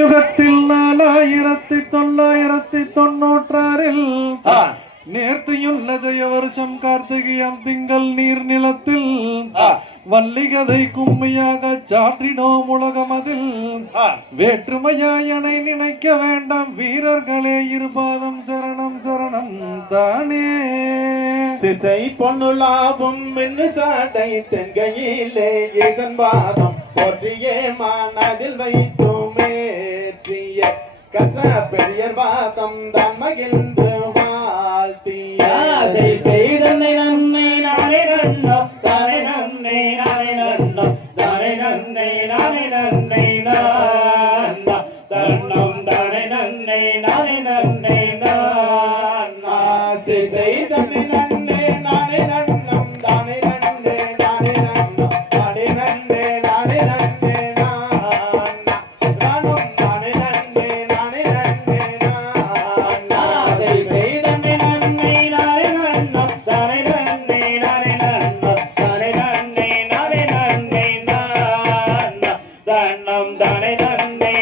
யுகத்தில் 4996 நேர்த்தியுள்ள ஜெய வருஷம் கார்த்திகையம் திங்கள் நீர் நிலத்தில் வள்ளிகதை கும்மியாக சாற்றினோம் உலகமதில் வேற்றுமையாயனை நினைக்க வேண்டாம் வீரர்களே இருபாதம் சரணம் சரணம் தானே சிசை பொன்னுலாவும் மின்னு சாட்டை தென்கையிலே ஏசன் பாதம் போற்றியே மனதில் வைத்துமேற்றிய கற்ற பெரியர் பாதம் தான் மகிழ்ந்து வாழ்த்திய செய்தன்னை நன்மை நானே நன்னோ தானே நன்னை நானே நன்னோ தானே நன்னை நானே நன்னை நான்னா தன்னம் தானே நன்னை நானே நன்னை நான்னா செய்தன்னை நன்னை நானே நன்னம் தானே நன்னை நானே நன்னம் தானே நன்னை நானே நன்னை நான்னா தானம் தானே நன்னை நானே நன்னை நான்னா செய்தன்னை நன்மை நானே நன்னோ தானே நன்னை நானே நன்னோ தானே நன்னை நானே நன்னை நான்னா தன்னம் தானே நன்னை